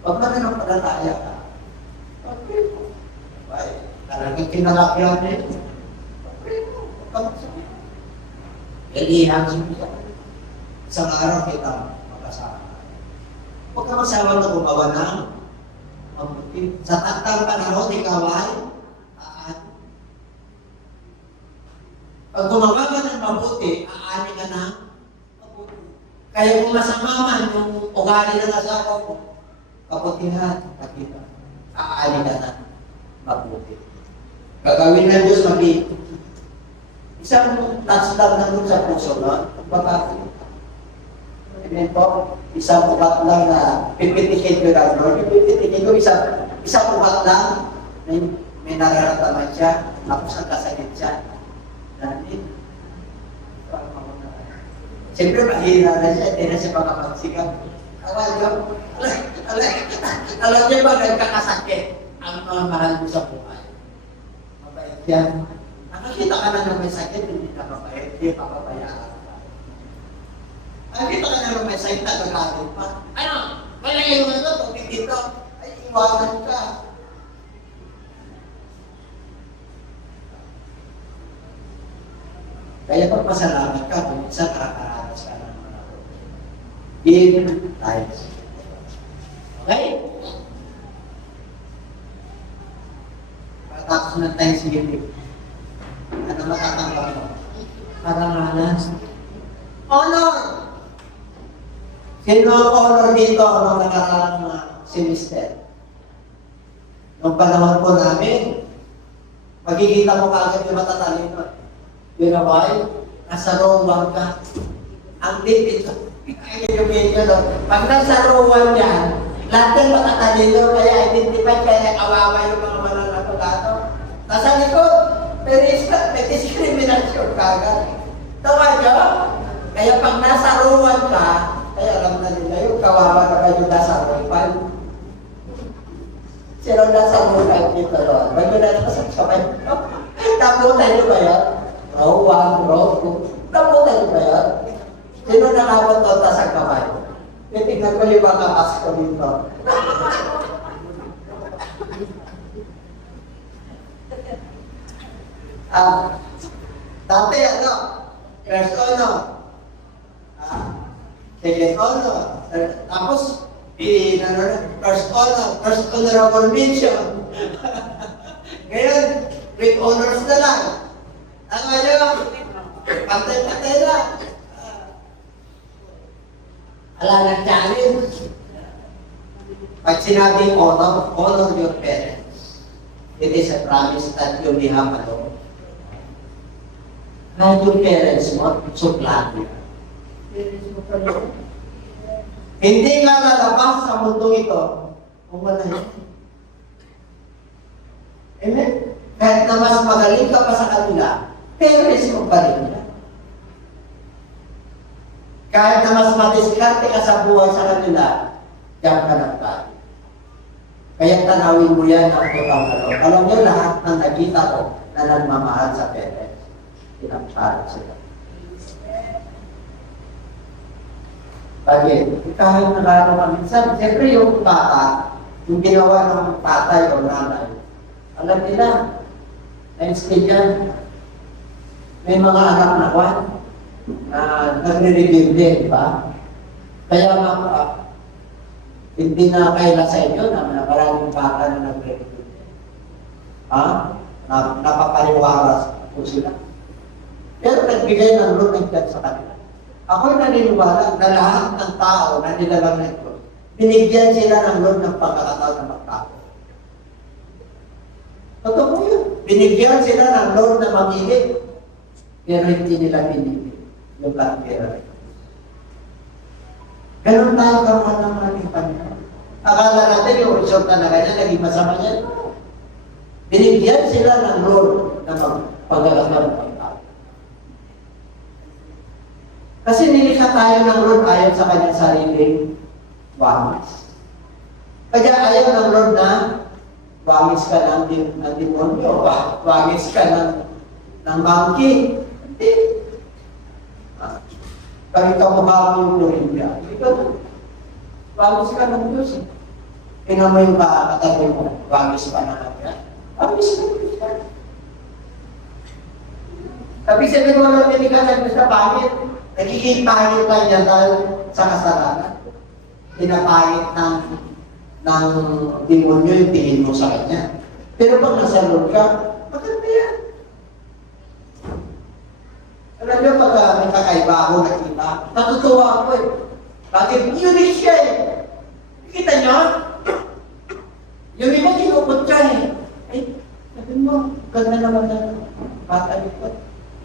Pag mananampalataya ka, okay po. Ay, talagang kinalakyan niya. Okay po. Huwag ka magsabihin. Ilihan siya. Isang araw kita magkasama. Huwag ka masawa na gumawa ng mabuti. Sa taktang panahon, ikaw ay pag gumawa ka ng mabuti, aani ka ng mabuti. Kaya kung masama man yung ugali ng asawa mo, kaputihan, pakita, aani ka ng mabuti. Gagawin ng Diyos mali. Isang touchdown na doon sa puso na, babae. Amen po, isang ugat lang na pipitikin ko lang, Lord. Pipitikin ko, isang ugat lang, may nararamdaman siya, tapos ang kasakit siya. Dahil, siyempre mahina na siya, hindi na siya makapagsikat. Alam niyo ba, nagkakasakit ang mga mahal mo sa buhay. Mabait yan. Nakakita ka na ng may sakit, hindi ka mabait, hindi ka mabayaan ka. Nakakita ka na ng may sakit, nagkakalit pa. Ano? Wala yung ano, pag dito, ay iwanan ka. Kaya pagpasalamat ka, kung isa nakakaranas ka ng mga give thanks. Okay? Pagkatapos ng Thanksgiving, ano matatanggap mo? Parangalan. Honor! Sino ang honor dito ang nakaraang mga semester? Noong panahon po namin, magkikita mo kaagad yung matatalino. You know why? Nasa row 1 ka. Ang deep ito. Kaya yung medyo, no? Pag nasa row 1 yan, lahat yung matatalino, kaya identify, kaya kawawa yung mga mananapagato. Nasa likod, may discrimination kagad. Tawa nyo? Kaya pag nasa row 1 ka, kaya alam na nila yung kawawa na kayo nasa row 5. Sino nasa row 5 dito, no? Bago na nasa sabay. Taputan nyo ba yan? Row 1, row 2. Taputan ba yan? Sino nakabot o tasang kamay? Titignan ko yung mga kapas ko dito. Dati ano? First honor. Second honor. Tapos, first honor. First honorable mention. Ngayon, with honors na lang. Ano yun? Pantay-pantay lang. Ala nag-challenge. Pag sinabing honor, honor your parents. It is a promise that you may have alone. Kahit yung parents mo, suplado. Parents mo pa yun. Hindi ka lalabas sa mundo ito kung wala yan. Amen? Kahit na mas magaling ka pa sa kanila, peres mo pa rin yan. Kahit na mas madiskarte ka sa buhay sa kanila, diyan ka nagtayo. Kaya tanawin mo yan ang totoong kaloob. Alam niyo, lahat ng nakita ko na nagmamahal sa parents, pinagpalit sila. Bakit? Kahit nakaraman minsan, siyempre yung bata, yung ginawa ng tatay o nanay, alam nila, na-instead yan. May mga anak na kwan, na nagre-review din, di ba? Kaya hindi na kaila sa inyo na maraming bata na nagre-review din. Napapaliwaras po sila. Pero nagbigay ng root sa kanila. Ako'y naniniwala na lahat ng tao na nilalang ng Diyos, binigyan sila ng Lord ng pagkakataon na magtao. Totoo po yun. Binigyan sila ng Lord na mamili, pero hindi nila pinili yung karapira. Ganun tayo karoon ng maraming Panginoon. Akala natin yung result na ganyan, naging masama yan. Binigyan sila ng Lord na pagkakataon na magtao. Kasi nilikha tayo ng Lord ayon sa kanyang sariling wamis. Kaya ayaw ng Lord na wamis ka ng demonyo, wamis ka ng monkey. Hindi. Kahit ka mukha mo yung Gloria, ikaw na. Wamis ka ng Diyos. Tingnan mo yung katabi mo, wamis pa na natin. Wamis ka ng Diyos. Sabi sabihin mo lang, hindi ka ng Diyos na pangit. Nagiging pangit lang yan dahil sa kasalanan. Pinapangit ng demonyo yung tingin mo sa kanya. Pero pag nasa Lord ka, maganda yan. Alam niyo, pag may kakaiba ako nakita, natutuwa ako eh. Bakit? Unique siya eh. Kita niyo? Yung iba kinupot ka eh. Ay, sabi mo, ganda naman na bata niyo po.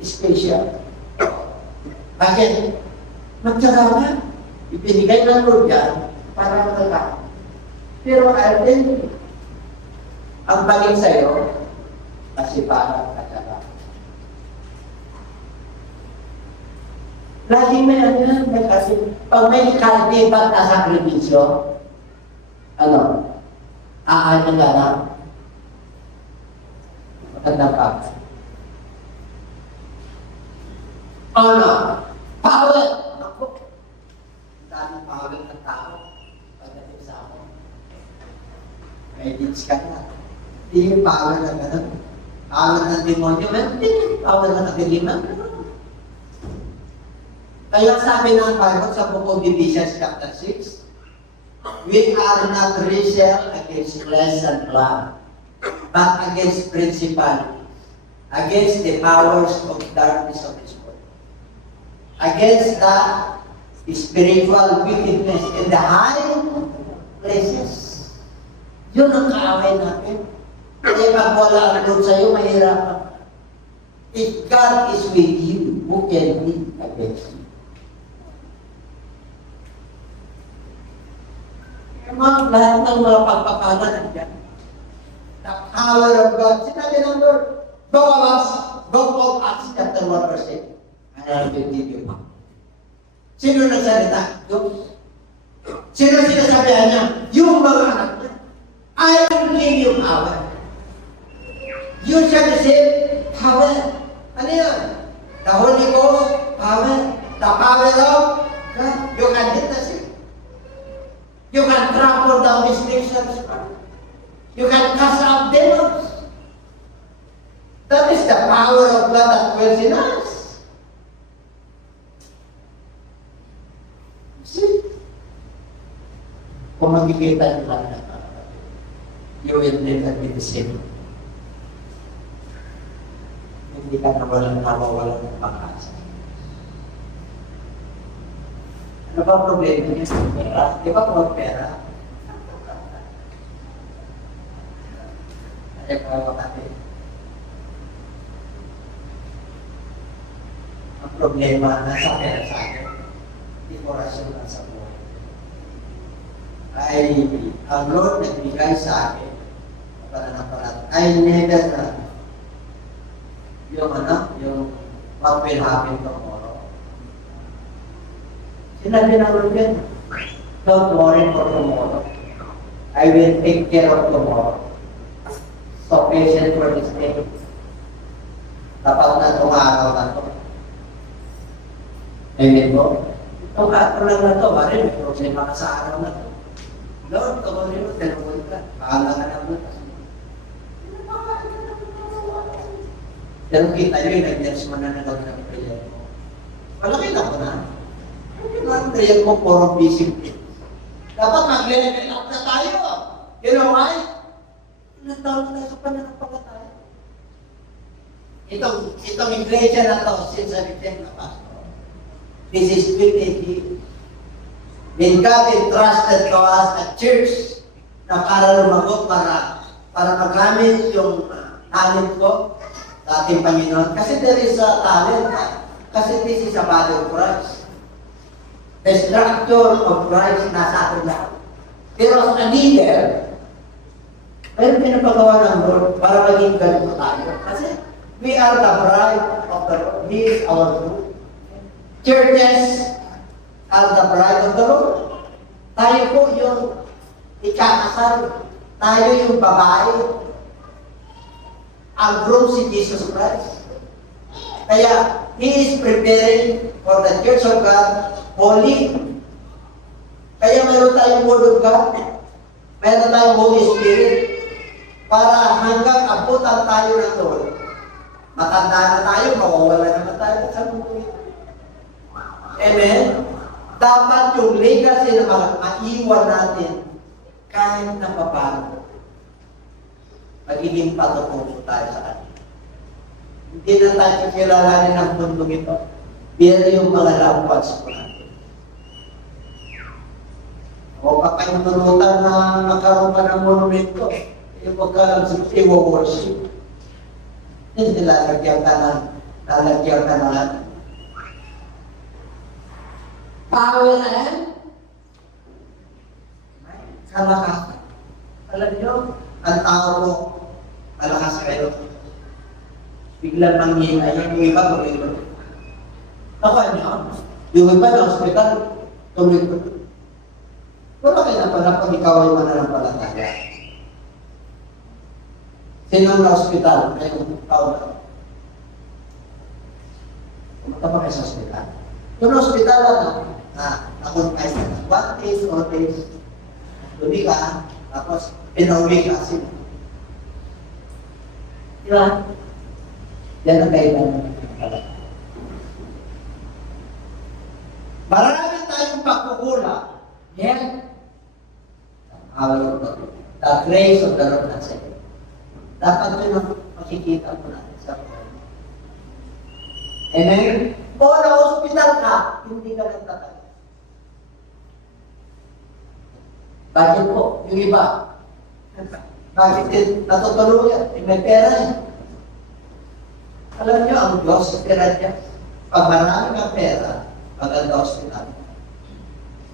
Special. Bakit? Magtsara ibinigay ng Lord yan para matala. Pero identity. Ang bagay sa'yo, kasi parang katsara. Lagi may ano yan, kasi pag may kaldibat na sakripisyo, aanan ka na, magandang pagkakas. Power! Ako, daming power ng tao pagdating sa ako. May ditch ka na. Hindi yung power na gano'n. Power ng demonyo, hindi yung power na nagaliman. Kaya sabi ng Bible sa book of Ephesians chapter 6, we are not wrestle against flesh and blood, but against principalities, against the powers of darkness of this world, against the spiritual wickedness in the high places. Yun ang kaaway natin. Kaya pag wala ang Lord sa'yo, mahirapan. If God is with you, who can be against you? Lahat ng mga pagpapala nandiyan. The power of God. Sinabi ng Lord, go of Acts chapter 1 verse 8. I'll give you. Sino nagsalita? Diyos. Sino sinasabihan niya? Yung mga anak niya. I will give you power. You shall receive power. Ano yun? The Holy Ghost, power. The power of God. You can hit the sick. You can trample down these nations. You can cast out demons. That is the power of God that dwells in us. See? Kung magkikita nyo lang na, you will never be the same. Hindi ka nawawalan ng pag-asa. Ano ba problema niya sa pera? Di ba kung pera? Ay, kawawa kami. Ang problema nasa pera sa akin, di ko rasyonal sa buhay. ay ang Lord nagbigay sa akin pananampalat. I never yung what will happen tomorrow. Sinabi ng Lord yan, don't worry for tomorrow. I will take care of tomorrow. So patient for this day. Dapat na itong araw na ito. Amen po? Itong araw lang na ito, marin, may problema ka sa araw na ito. Lord, tuloy mo, tinawag ka. Pahala ka na bukas. Pero kita nyo yung nag-years mo na nagawin ng prayer mo. Malaki na ko na. Yung mga prayer mo, puro busy. Dapat mag-level up na tayo. You know why? Ilang taon na sa pananampalataya. Itong iglesia na to, since I became a pastor, this is 28 years. Then God entrusted to us a church na para lumago, para magamit yung talent ko sa ating Panginoon. Kasi there is a talent. Kasi this is a body of Christ. The structure of Christ nasa atin lahat. Pero as a leader, mayroon pinapagawa ng Lord para maging ganito tayo. Kasi we are the bride of the Lord. He is our Lord. Churches are the bride of the Lord. Tayo po yung ikakasal. Tayo yung babae. Ang groom si Jesus Christ. Kaya, He is preparing for the Church of God, holy. Kaya mayroon tayong Word of God. Mayroon tayong Holy Spirit. Para hanggang abutan tayo ng Lord. Matanda na tayo, mawawala naman tayo sa mundo. Amen? Dapat yung legacy na maiwan natin kahit na papago. Magiging patutungo tayo sa kanya. Hindi na tayo kilalanin ng mundong ito. Pero yung mga lampas ko natin. O kapag-tunutan na magkaroon ka ng monumento, yung magkaroon sa i-worship. Hindi lalagyan ka na power and kalakasan. Alam niyo, ang tao mo, malakas kayo. Biglang manghihingay, yung iba tuloy-tuloy. Nakuha niyo, yung iba na hospital, tuloy-tuloy. Wala kayo na pala pag ikaw ay mananampalataya. Sino na hospital? Ngayong taon na. Pumunta pa kayo sa hospital. Yung hospital na-confine ka na. 1 day, 4 days. Dumi ka, tapos pinauwi ka sila. Diba? Yan ang kailangan. Marami tayong pagkukulang. Yan. The grace of the Lord has said. Dapat yun ang makikita mo natin sa buhay. Amen? O na-hospital ka, hindi ka nagtatagal. Bakit po? Yung iba. Bakit natutuluyan? May pera yan. Alam niyo, ang Diyos, pera niya. Pag marami kang pera, maganda hospital.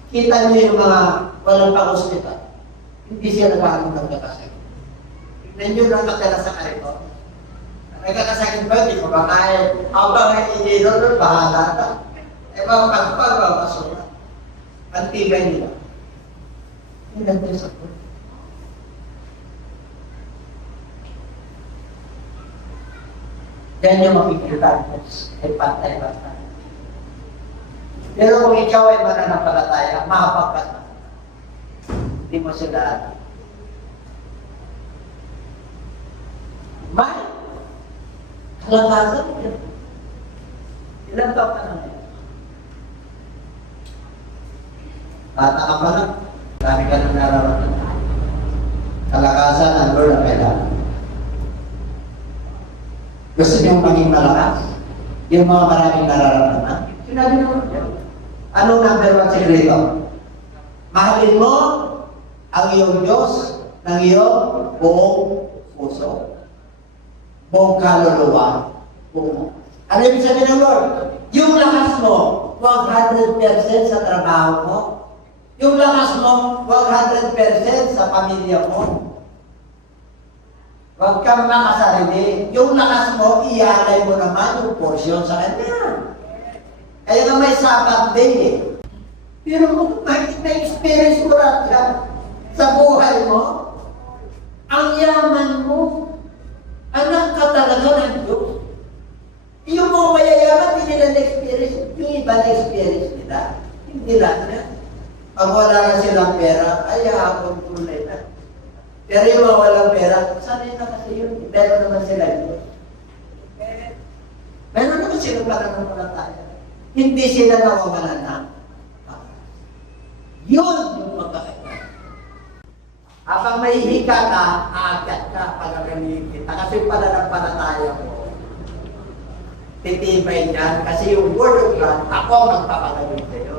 Kita niyo yung mga walang pang-hospital. Hindi siya nagkakaroon ng kakasakit. Tignan niyo lang nakatala sa karito. Nagkakasakit ba? Hindi ko makain. Ako ba nga hindi doon? Bahala ka. E ba, pagpapasura. Ang tibay nila. Hindi natin sa po. Yan yung makikita mo. Ay pantay-pantay. Pero kung ikaw ay mananampalataya, makapagkat na. Hindi mo sila may kalakasan yan. Ilang taon ka na ngayon? Bata ka pa lang. Dami ka nang nararamdaman. Kalakasan ang Lord ang kailangan. Gusto niyong maging malakas? Yung mga maraming nararamdaman? Sinabi naman niya. Anong number 1 sekreto? Mahalin mo ang iyong Diyos ng iyong buong puso. Buong kaluluwa. Ano ibig sabihin ng Lord? Yung lakas mo, 100% sa trabaho mo, Yung lakas mo, 100% sa pamilya mo. Huwag kang makasarili. Yung lakas mo, ialay mo naman yung portion sa kanya. Kaya nga may Sabbath day eh. Pero kung na-experience mo rin ka sa buhay mo, ang yaman mo, anak ka talaga ng Diyos. Yung mga mayayaman, hindi nila na-experience. Yung iba na-experience nila. Hindi lang yan. Pag wala na silang pera, ay hapon tulay na. Pero yung mga walang pera, sanay na kasi yun. Meron naman sila yun. Meron naman sila pananampalataya. Hindi sila nawawalan na. Yun yung pagkakita. Habang may hika ka, aakyat ka para kanihin kita. Kasi pananampalataya mo, titibay niyan. Kasi yung Word of God, ako ang magpapagaling sa'yo.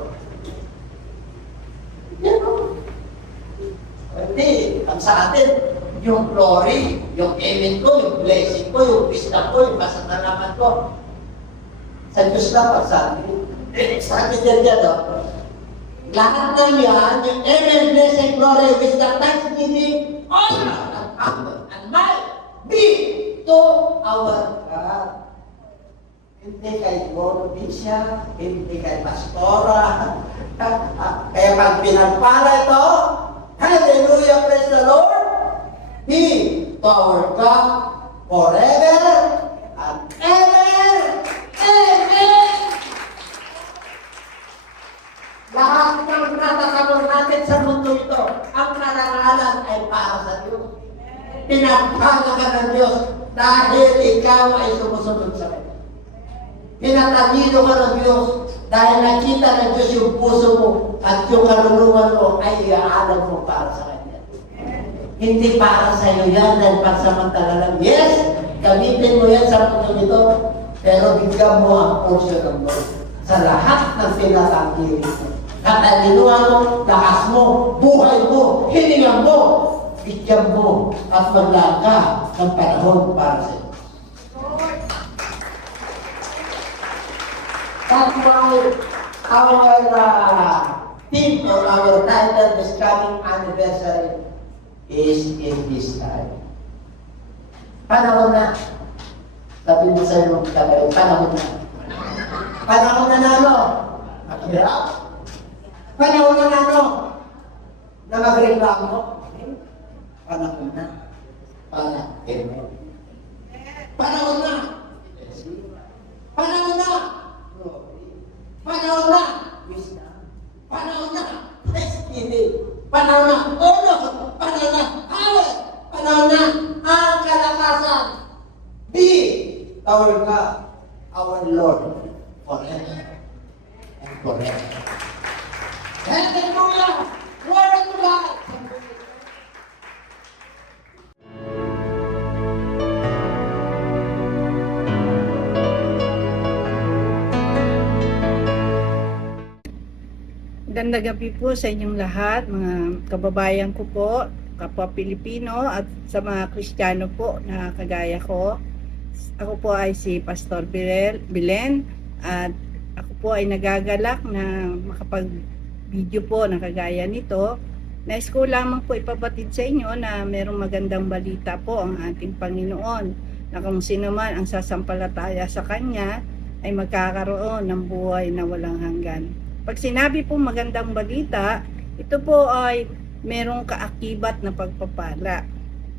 Yan o. Hindi, ang sa atin, yung glory, yung amen ko, yung blessing ko, yung wisdom ko, yung pasasalamat ko. Sa Diyos lang pagsabi. Sabi dyan, o. Lahat ng yan, yung amen, blessing, glory, wisdom, thanksgiving, honor, and might be to our God. Hindi kay Gorobisya, hindi kay Pastora. Kaya pag pinagpala ito, hallelujah, praise the Lord, be to our God forever and ever. Amen! Lahat ng natatanong natin sa mundo ito, ang karangalan ay para sa Diyos. Pinagpala ka ng Diyos dahil ikaw ay sumusunod sa Kanya. Pinatalino ka ng Diyos dahil nakita ng Diyos yung puso mo at yung kaluluwa mo ay iaalam mo para sa Kanya. Hindi para sa iyo yan dahil pansamantala lang. Yes, gamitin mo yan sa mundo ito, pero bigyan mo ang portion ng Lord sa lahat ng pinatangkirin mo. Katalinuhan mo, lakas mo, buhay mo, hiningan mo, bigyan mo at maglaga ng panahon para sa iyo. That's why our theme or our title this coming anniversary is in this time. Panahon na. Sabi mo sa iyo, panahon na. Panahon na na ano? Maghirap? Panahon na na ano? Na magreklamo? Panahon na. Panahon na. Panahon na. Panahon na. Panahon na. Panahon na. Panahon na. Panahon na. Ang kalakasan. Be our God, our Lord, forever and forever. Hallelujah! Glory to God! Magandang gabi po sa inyong lahat, mga kababayan ko po, kapwa Pilipino at sa mga Kristiyano po na kagaya ko. Ako po ay si Pastor Belen at ako po ay nagagalak na makapag-video po na kagaya nito. Nais ko lamang po ipabatid sa inyo na merong magandang balita po ang ating Panginoon na kung sino man ang sasampalataya sa Kanya ay magkakaroon ng buhay na walang hanggan. Pag sinabi po magandang balita, ito po ay merong kaakibat na pagpapala.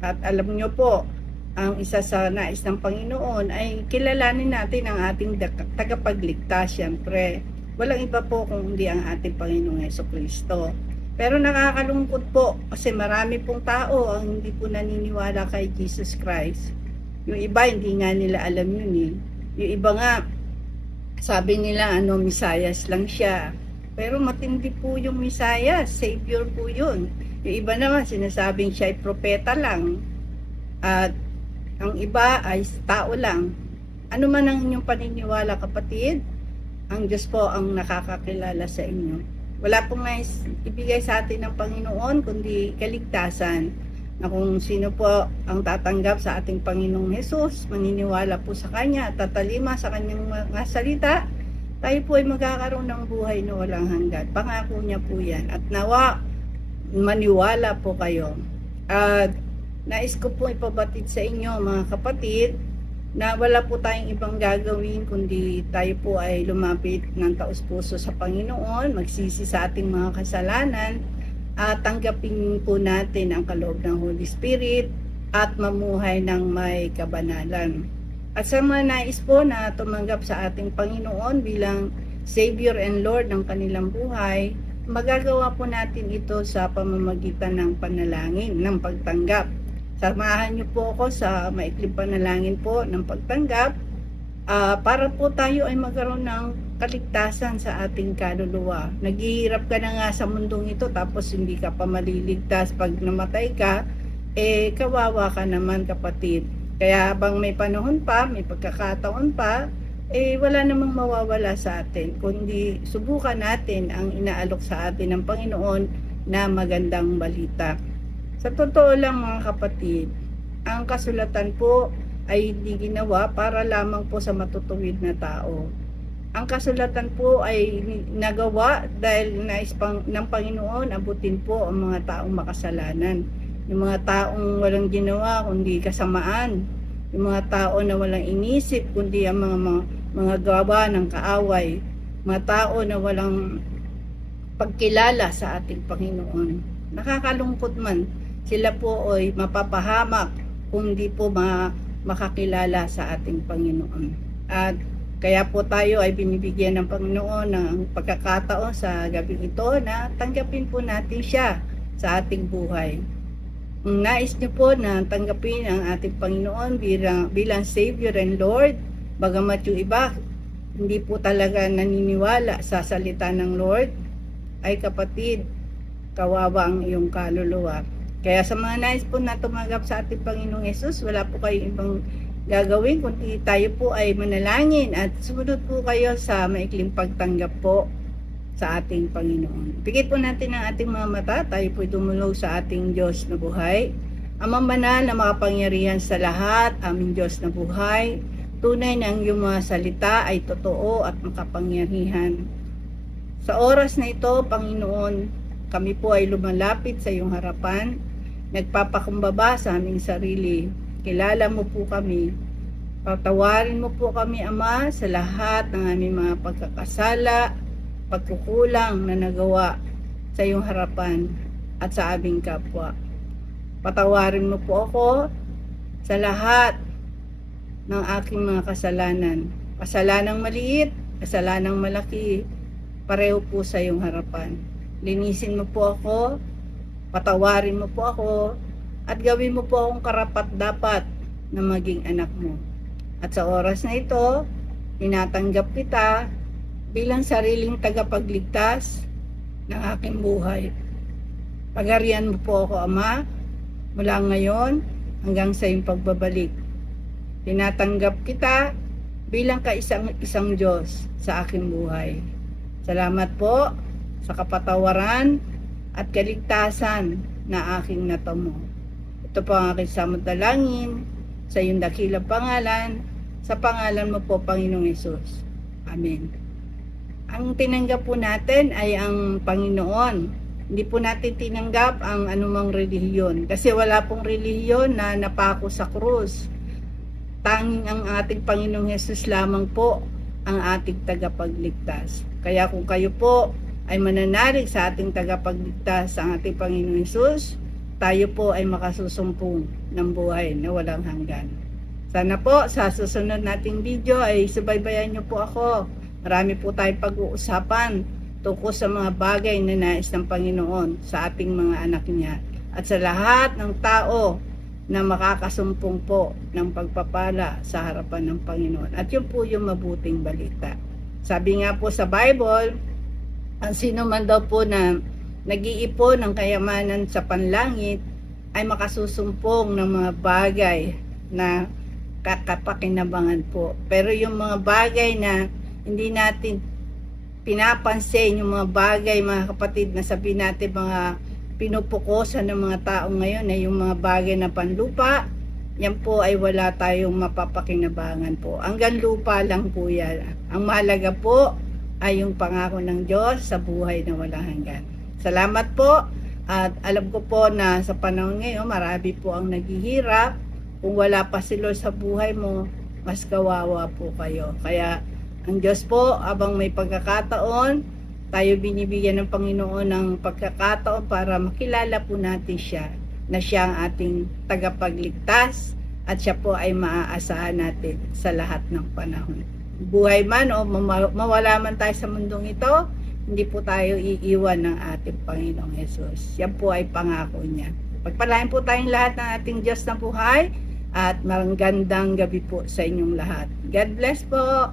At alam nyo po, ang isa sa nais ng Panginoon ay kilalanin natin ang ating tagapagligtas, siyempre. Walang iba po kung hindi ang ating Panginoong Jesucristo. Pero nakakalungkot po kasi marami pong tao ang hindi po naniniwala kay Jesus Christ. Yung iba hindi nga nila alam yun eh. Yung iba nga, sabi nila Messias lang siya. Pero matindi po yung Messias, Savior po yun. Yung iba naman sinasabing siya ay propeta lang. At ang iba ay tao lang. Ano man ang inyong paniniwala, kapatid, ang Diyos po ang nakakakilala sa inyo. Wala pong nais ibigay sa atin ng Panginoon kundi kaligtasan, na kung sino po ang tatanggap sa ating Panginoong Hesus, maniniwala po sa Kanya at tatalima sa Kanyang mga salita, tayo po ay magkakaroon ng buhay na walang hanggan. Pangako niya po yan. At nawa, maniwala po kayo. At nais ko po ipabatid sa inyo mga kapatid na wala po tayong ibang gagawin kundi tayo po ay lumapit ng taos-puso sa Panginoon, magsisi sa ating mga kasalanan at tanggapin po natin ang kaloob ng Holy Spirit at mamuhay ng may kabanalan. At sa mga nais po na tumanggap sa ating Panginoon bilang Savior and Lord ng kanilang buhay, magagawa po natin ito sa pamamagitan ng panalangin, ng pagtanggap. Samahan niyo po ako sa maikling panalangin po ng pagtanggap para po tayo ay magkaroon ng kaligtasan sa ating kaluluwa. Naghihirap ka na nga sa mundong ito tapos hindi ka pa maliligtas. Pag namatay ka, kawawa ka naman kapatid. Kaya habang may panahon pa, may pagkakataon pa, wala namang mawawala sa atin. Kundi subukan natin ang inaalok sa atin ng Panginoon na magandang balita. Sa totoo lang mga kapatid, ang kasulatan po ay hindi ginawa para lamang po sa matutuwid na tao. Ang kasulatan po ay nagawa dahil nais ng Panginoon abutin po ang mga taong makasalanan. Yung mga taong walang ginawa kundi kasamaan. Yung mga tao na walang inisip kundi ang mga gawa ng kaaway. Mga tao na walang pagkilala sa ating Panginoon. Nakakalungkot man, sila po ay mapapahamak kung di po makakilala sa ating Panginoon. At kaya po tayo ay binibigyan ng Panginoon ng pagkakataon sa gabi ito na tanggapin po natin siya sa ating buhay. Kung nais niyo po na tanggapin ang ating Panginoon bilang Savior and Lord, bagamat yung iba hindi po talaga naniniwala sa salita ng Lord, ay kapatid, kawawa ang iyong kaluluwa. Kaya sa mga nais po na tumanggap sa ating Panginoong Yesus, wala po kayong ibang gagawin kundi tayo po ay manalangin at sumunod po kayo sa maikling pagtanggap po sa ating Panginoon. Pigit po natin ang ating mga mata, tayo po dumulog sa ating Diyos na buhay. Amang banal na makapangyarihan sa lahat, aming Diyos na buhay, tunay na ang iyong mga salita ay totoo at makapangyarihan. Sa oras na ito, Panginoon, kami po ay lumalapit sa iyong harapan, nagpapakumbaba sa aming sarili. Kilala mo po kami. Patawarin mo po kami, Ama, sa lahat ng aming mga pagkakasala, pagkukulang na nagawa sa iyong harapan at sa aming kapwa. Patawarin mo po ako sa lahat ng aking mga kasalanan. Kasalanang maliit, kasalanang malaki, pareho po sa iyong harapan. Linisin mo po ako, patawarin mo po ako, at gawin mo po akong karapat-dapat na maging anak mo. At sa oras na ito, tinatanggap kita bilang sariling tagapagligtas ng aking buhay. Pagarian mo po ako, Ama, mula ngayon hanggang sa iyong pagbabalik. Tinatanggap kita bilang isang Diyos sa aking buhay. Salamat po sa kapatawaran at kaligtasan na aking natamo. Ito po ang aking samudalangin sa iyong dakilang pangalan, sa pangalan mo po, Panginoong Yesus. Amen. Ang tinanggap po natin ay ang Panginoon. Hindi po natin tinanggap ang anumang relihiyon kasi wala pong relihiyon na napako sa krus. Tanging ang ating Panginoong Yesus lamang po ang ating tagapagligtas. Kaya kung kayo po ay mananalig sa ating tagapagligtas, ang ating Panginoong Hesus, tayo po ay makasusumpong ng buhay na walang hanggan. Sana po sa susunod nating video ay subaybayan niyo po ako. Marami po tayong pag-uusapan tungkol sa mga bagay na nais ng Panginoon sa ating mga anak niya at sa lahat ng tao na makakasumpong po ng pagpapala sa harapan ng Panginoon. At yun po yung mabuting balita. Sabi nga po sa Bible, ang sino man daw po na nag-iipon ng kayamanan sa panlangit ay makasusumpong ng mga bagay na kakapakinabangan po. Pero yung mga bagay na hindi natin pinapansin, yung mga bagay, mga kapatid, na sabi natin mga pinupukosan ng mga tao ngayon ay yung mga bagay na panlupa, yan po ay wala tayong mapapakinabangan po. Hanggang lupa lang po yan. Ang mahalaga po ay yung pangako ng Diyos sa buhay na walang hanggan. Salamat po, at alam ko po na sa panahon ngayon marami po ang naghihirap. Kung wala pa si Lord sa buhay mo, mas kawawa po kayo. Kaya ang Diyos po, abang may pagkakataon, tayo binibigyan ng Panginoon ng pagkakataon para makilala po natin siya, na siya ang ating tagapagligtas, at siya po ay maaasahan natin sa lahat ng panahon. Buhay man o mawala man tayo sa mundong ito, hindi po tayo iiwan ng ating Panginoong Hesus. Yan po ay pangako niya. Pagpalain po tayong lahat ng ating Diyos na buhay, at magandang gabi po sa inyong lahat. God bless po!